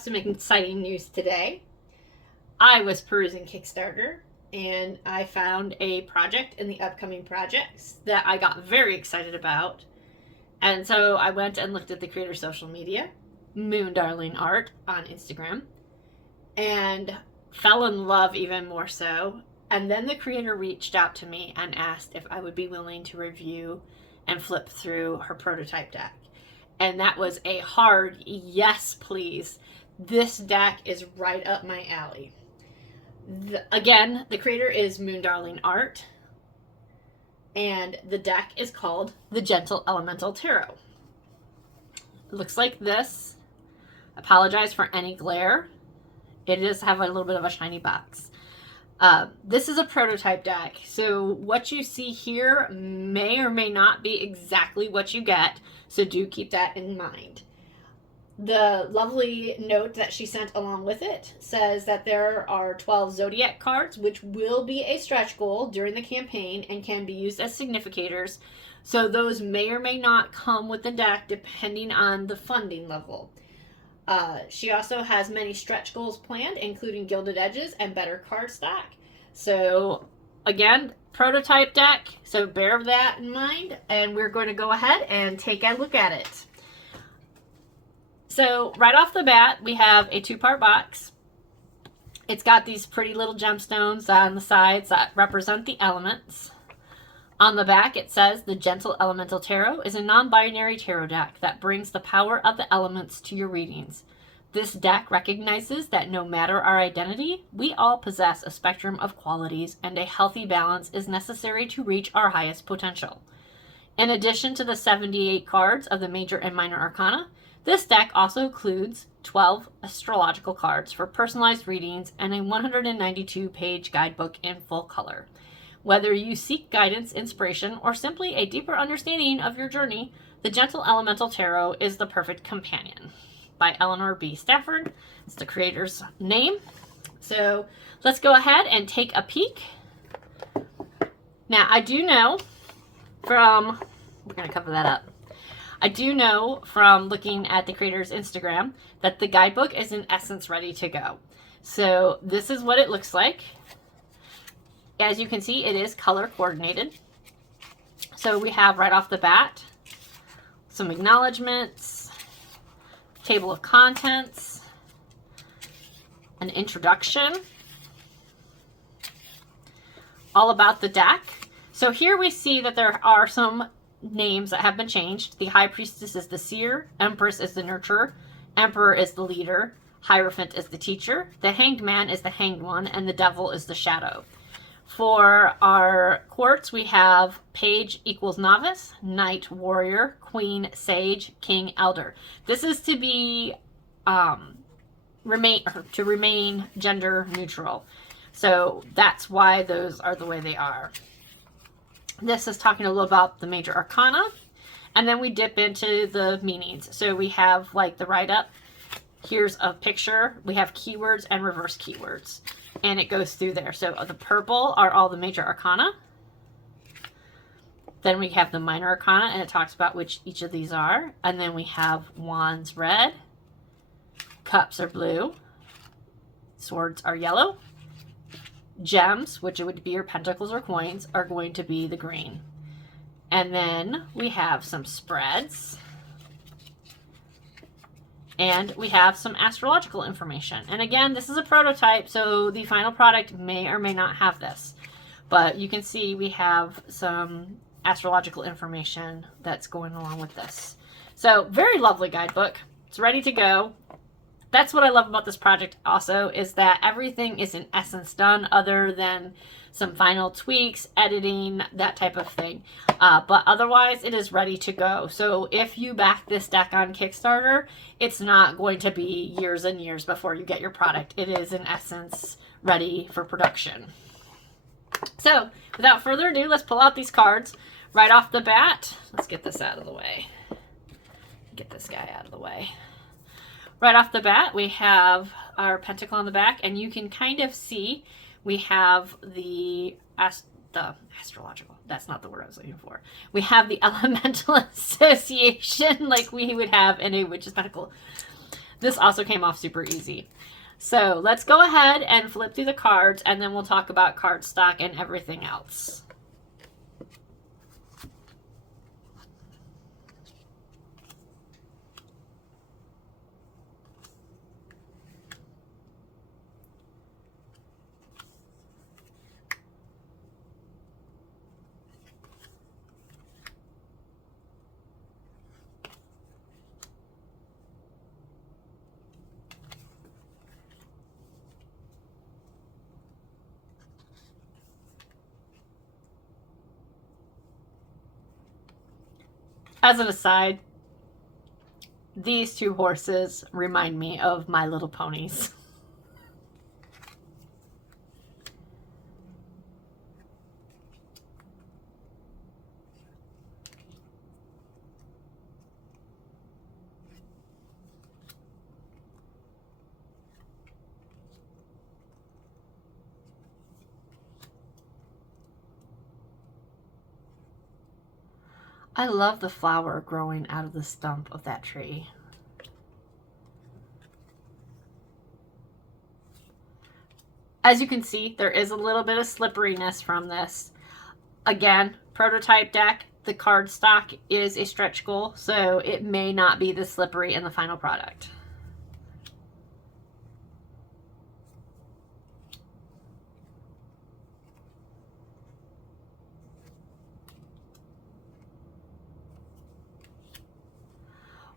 some exciting news today. I was perusing Kickstarter and I found a project in the upcoming projects that I got very excited about. And so I went and looked at the creator's social media, Moon Darling Art on Instagram, and fell in love even more so. And then the creator reached out to me and asked if I would be willing to review and flip through her prototype deck. And that was a hard yes, please. This deck is right up my alley. Again, the creator is Moon Darling Art, and the deck is called the Gentle Elemental Tarot. It looks like this. Apologize for any glare. It does have a little bit of a shiny box. This is a prototype deck, so what you see here may or may not be exactly what you get, so do keep that in mind. The lovely note that she sent along with it says that there are 12 Zodiac cards, which will be a stretch goal during the campaign and can be used as significators. So those may or may not come with the deck depending on the funding level. She also has many stretch goals planned, including gilded edges and better cardstock. So again, prototype deck, so bear that in mind, and we're going to go ahead and take a look at it. So right off the bat, we have a two-part box. It's got these pretty little gemstones on the sides that represent the elements. On the back, it says the Gentle Elemental Tarot is a non-binary tarot deck that brings the power of the elements to your readings. This deck recognizes that no matter our identity, we all possess a spectrum of qualities, and a healthy balance is necessary to reach our highest potential. In addition to the 78 cards of the Major and Minor Arcana, this deck also includes 12 astrological cards for personalized readings and a 192-page guidebook in full color. Whether you seek guidance, inspiration, or simply a deeper understanding of your journey, the Gentle Elemental Tarot is the perfect companion. By Eleanor B. Stafford. It's the creator's name. So let's go ahead and take a peek. Now, I do know from, we're going to cover that up. I do know from looking at the creator's Instagram that the guidebook is in essence ready to go. So this is what it looks like. As you can see, it is color coordinated. So we have right off the bat some acknowledgments, table of contents, an introduction, all about the deck. So here we see that there are some names that have been changed. The High Priestess is the seer, Empress is the nurturer, Emperor is the leader, Hierophant is the teacher, the Hanged Man is the hanged one, and the Devil is the shadow. For our quartz, we have Page equals Novice, Knight Warrior, Queen Sage, King Elder. This is to be remain gender neutral. So that's why those are the way they are. This is talking a little about the Major Arcana, and then we dip into the meanings. So we have like the write-up. Here's a picture. We have keywords and reverse keywords, and it goes through there. So the purple are all the Major Arcana. Then we have the Minor Arcana, and it talks about which each of these are. And then we have Wands red, Cups are blue, Swords are yellow, Gems, which would be your pentacles or coins, are going to be the green. And then we have some spreads. And we have some astrological information. And again, this is a prototype, so the final product may or may not have this. But you can see we have some astrological information that's going along with this. So very lovely guidebook. It's ready to go. That's what I love about this project also, is that everything is in essence done other than some final tweaks, editing, that type of thing. But otherwise, it is ready to go. So if you back this deck on Kickstarter, it's not going to be years and years before you get your product. It is in essence ready for production. So without further ado, let's pull out these cards right off the bat. Let's get this out of the way. Get this guy out of the way. Right off the bat, we have our pentacle on the back, and you can kind of see we have the astrological, that's not the word I was looking for. We have the elemental association like we would have in a witch's pentacle. This also came off super easy. So let's go ahead and flip through the cards, and then we'll talk about cardstock and everything else. As an aside, these two horses remind me of My Little Ponies. I love the flower growing out of the stump of that tree. As you can see, there is a little bit of slipperiness from this. Again, prototype deck, the cardstock is a stretch goal, so it may not be this slippery in the final product.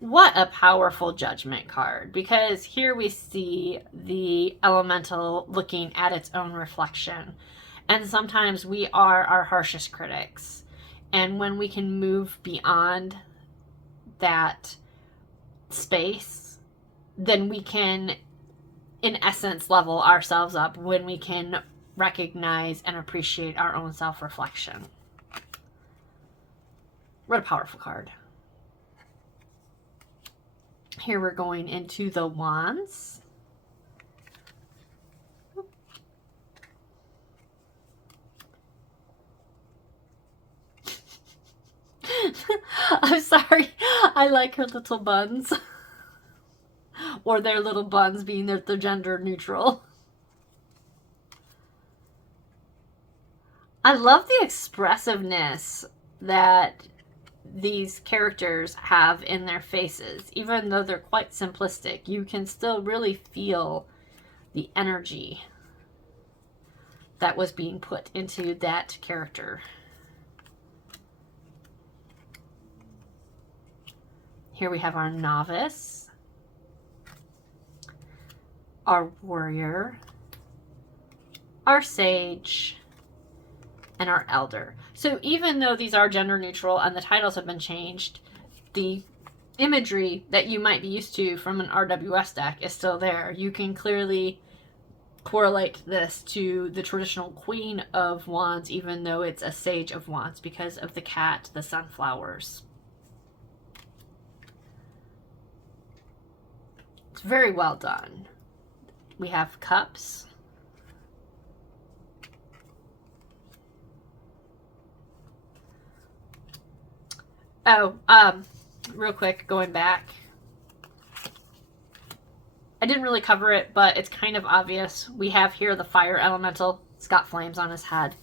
What a powerful judgment card, because here we see the elemental looking at its own reflection. And sometimes we are our harshest critics. And when we can move beyond that space, then we can, in essence, level ourselves up when we can recognize and appreciate our own self-reflection. What a powerful card. Here we're going into the wands. I'm sorry. I like her little buns. Or their little buns being they're gender neutral. I love the expressiveness that these characters have in their faces. Even though they're quite simplistic, you can still really feel the energy that was being put into that character. Here we have our novice, our warrior, our sage, and our elder. So even though these are gender neutral and the titles have been changed, the imagery that you might be used to from an RWS deck is still there. You can clearly correlate this to the traditional Queen of Wands, even though it's a Sage of Wands, because of the cat, the sunflowers. It's very well done. We have cups. Oh, real quick, going back. I didn't really cover it, but it's kind of obvious. We have here the fire elemental. It's got flames on his head.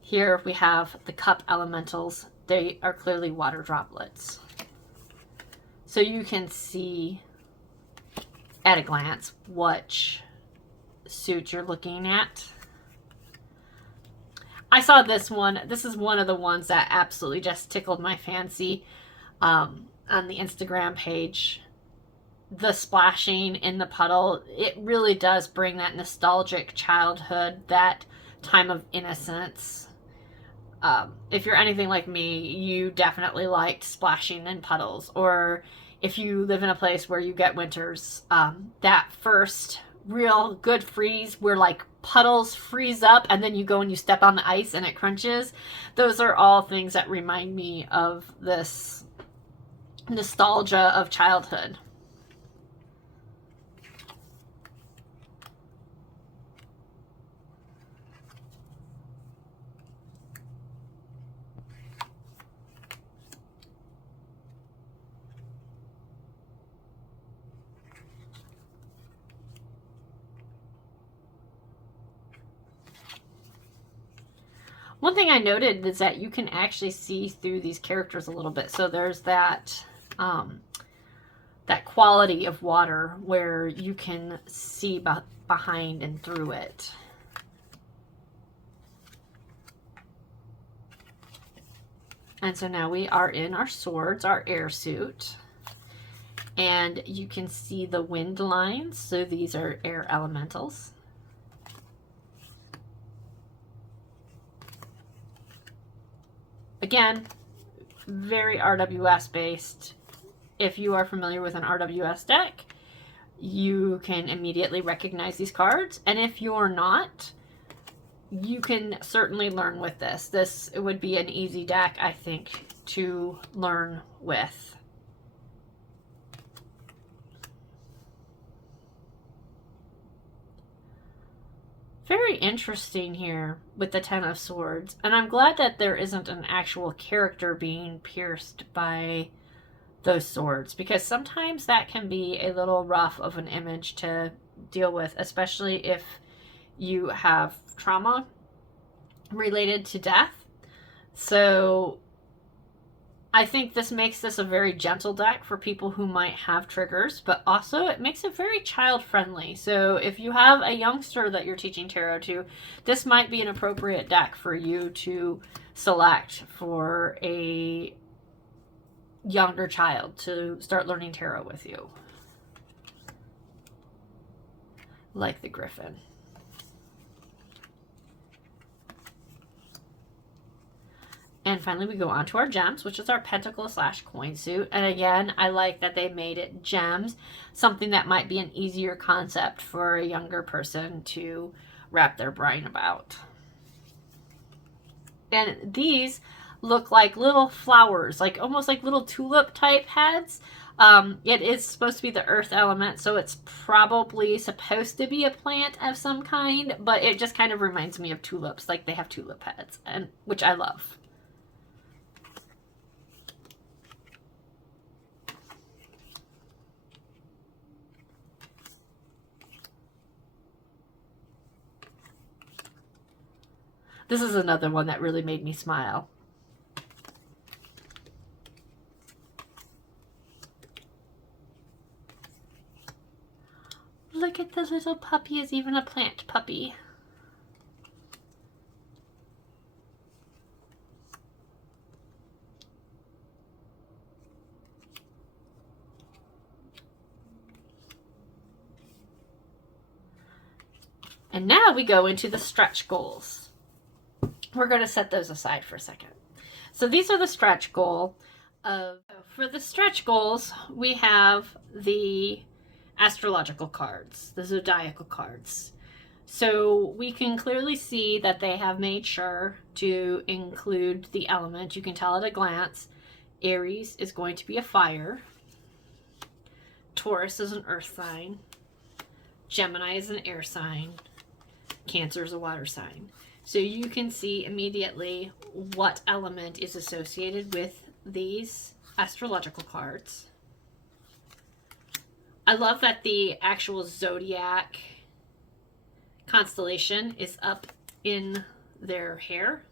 Here we have the cup elementals. They are clearly water droplets. So you can see at a glance which suit you're looking at. I saw this one. This is one of the ones that absolutely just tickled my fancy on the Instagram page. The splashing in the puddle, it really does bring that nostalgic childhood, that time of innocence. If you're anything like me, you definitely liked splashing in puddles. Or if you live in a place where you get winters, that first real good freeze where like puddles freeze up and then you go and you step on the ice and it crunches. Those are all things that remind me of this nostalgia of childhood. One thing I noted is that you can actually see through these characters a little bit. So there's that that quality of water where you can see behind and through it. And so now we are in our swords, our air suit. And you can see the wind lines. So these are air elementals. Again, very RWS based. If you are familiar with an RWS deck, you can immediately recognize these cards. And if you're not, you can certainly learn with this. This would be an easy deck, I think, to learn with. Very interesting here with the Ten of Swords. And I'm glad that there isn't an actual character being pierced by those swords, because sometimes that can be a little rough of an image to deal with, especially if you have trauma related to death. So I think this makes this a very gentle deck for people who might have triggers, but also it makes it very child friendly. So if you have a youngster that you're teaching tarot to, this might be an appropriate deck for you to select for a younger child to start learning tarot with you. Like the Griffin. And finally, we go on to our gems, which is our pentacle / coin suit. And again, I like that they made it gems, something that might be an easier concept for a younger person to wrap their brain about. And these look like little flowers, like almost like little tulip type heads. It is supposed to be the earth element, so it's probably supposed to be a plant of some kind, but it just kind of reminds me of tulips, like they have tulip heads, and which I love. This is another one that really made me smile. Look at the little puppy, is even a plant puppy. And now we go into the stretch goals. We're going to set those aside for a second. So these are the stretch goal. For the stretch goals, we have the astrological cards, the zodiacal cards. So we can clearly see that they have made sure to include the element. You can tell at a glance. Aries is going to be a fire. Taurus is an earth sign. Gemini is an air sign. Cancer is a water sign. So you can see immediately what element is associated with these astrological cards. I love that the actual zodiac constellation is up in their hair.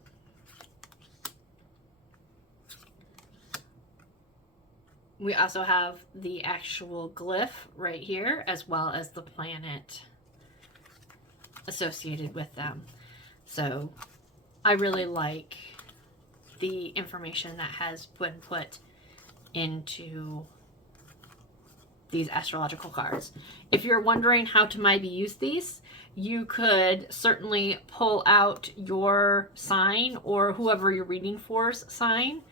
We also have the actual glyph right here, as well as the planet associated with them. So I really like the information that has been put into these astrological cards. If you're wondering how to maybe use these, you could certainly pull out your sign or whoever you're reading for's sign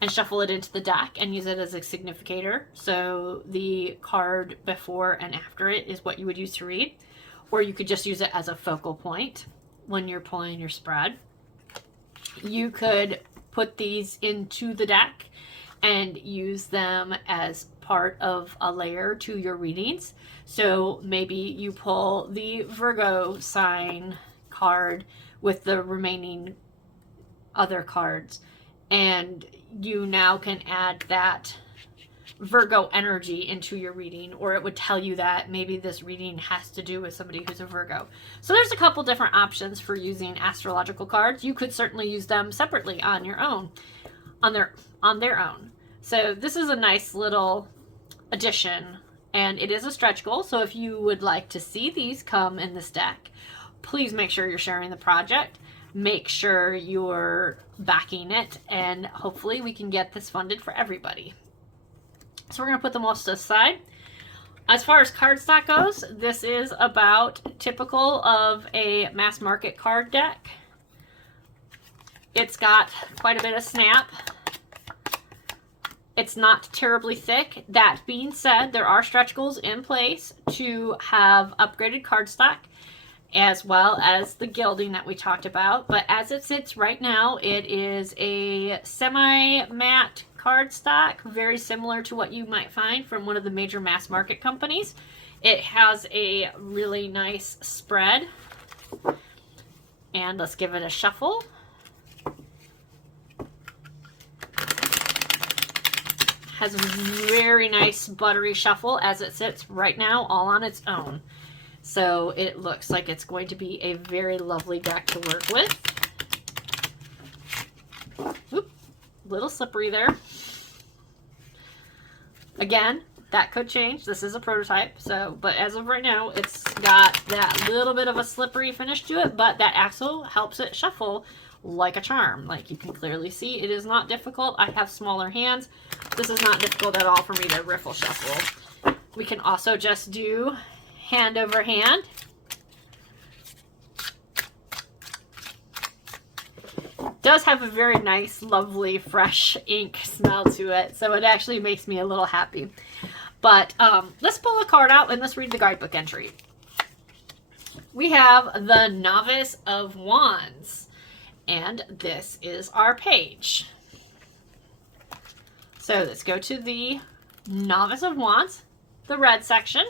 and shuffle it into the deck and use it as a significator. So the card before and after it is what you would use to read. Or you could just use it as a focal point when you're pulling your spread. You could put these into the deck and use them as part of a layer to your readings. So maybe you pull the Virgo sign card with the remaining other cards, and you now can add that Virgo energy into your reading, or it would tell you that maybe this reading has to do with somebody who's a Virgo. So there's a couple different options for using astrological cards. You could certainly use them separately on your own, on their own. So this is a nice little addition, and it is a stretch goal. So if you would like to see these come in this deck, please make sure you're sharing the project. Make sure you're backing it, and hopefully we can get this funded for everybody. So we're going to put them all to the side. As far as cardstock goes, this is about typical of a mass market card deck. It's got quite a bit of snap. It's not terribly thick. That being said, there are stretch goals in place to have upgraded cardstock, as well as the gilding that we talked about. But as it sits right now, it is a semi-matte cardstock, very similar to what you might find from one of the major mass market companies. It has a really nice spread. And let's give it a shuffle. Has a very nice buttery shuffle as it sits right now all on its own. So it looks like it's going to be a very lovely deck to work with. Oop, little slippery there. Again, that could change. This is a prototype, but as of right now, it's got that little bit of a slippery finish to it, but that axle helps it shuffle like a charm. Like you can clearly see, it is not difficult. I have smaller hands. This is not difficult at all for me to riffle shuffle. We can also just do hand over hand. Does have a very nice, lovely, fresh ink smell to it, so it actually makes me a little happy. But let's pull a card out and let's read the guidebook entry. We have the Novice of Wands, and this is our page. So let's go to the Novice of Wands, the red section.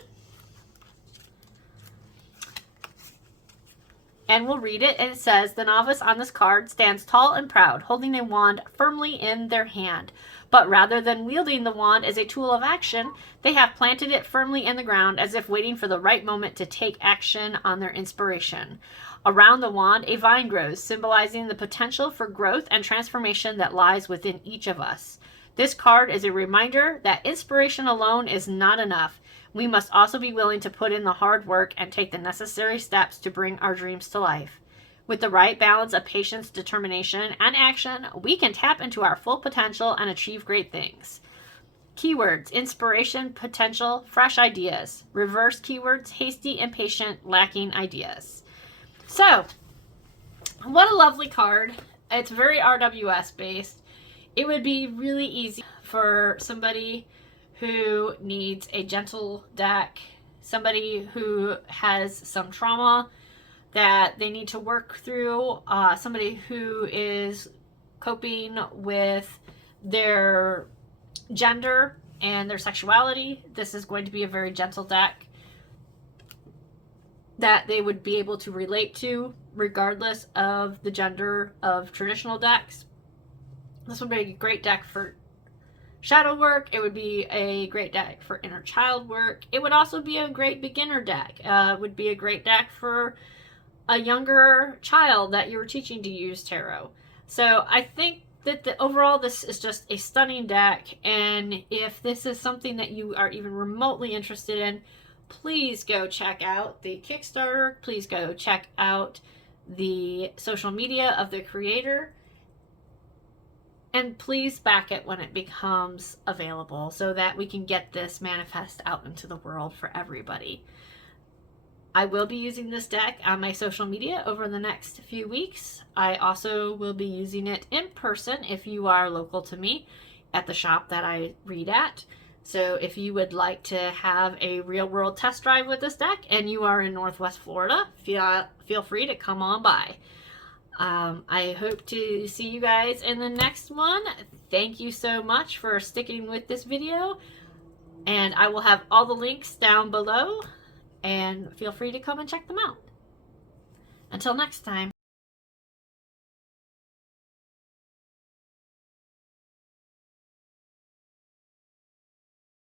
And we'll read it, and it says, the novice on this card stands tall and proud, holding a wand firmly in their hand. But rather than wielding the wand as a tool of action, they have planted it firmly in the ground as if waiting for the right moment to take action on their inspiration. Around the wand, a vine grows, symbolizing the potential for growth and transformation that lies within each of us. This card is a reminder that inspiration alone is not enough. We must also be willing to put in the hard work and take the necessary steps to bring our dreams to life. With the right balance of patience, determination, and action, we can tap into our full potential and achieve great things. Keywords: inspiration, potential, fresh ideas. Reverse keywords: hasty, impatient, lacking ideas. So, what a lovely card. It's very RWS based. It would be really easy for somebody who needs a gentle deck, somebody who has some trauma that they need to work through, somebody who is coping with their gender and their sexuality. This is going to be a very gentle deck that they would be able to relate to regardless of the gender of traditional decks. This would be a great deck for shadow work. It would be a great deck for inner child work. It would also be a great beginner deck. It would be a great deck for a younger child that you're teaching to use tarot. So I think that overall this is just a stunning deck, and if this is something that you are even remotely interested in, please go check out the Kickstarter. Please go check out the social media of the creator. And please back it when it becomes available so that we can get this manifest out into the world for everybody. I will be using this deck on my social media over the next few weeks. I also will be using it in person if you are local to me at the shop that I read at. So if you would like to have a real world test drive with this deck and you are in Northwest Florida, feel free to come on by. I hope to see you guys in the next one. Thank you so much for sticking with this video, and I will have all the links down below, and feel free to come and check them out. Until next time.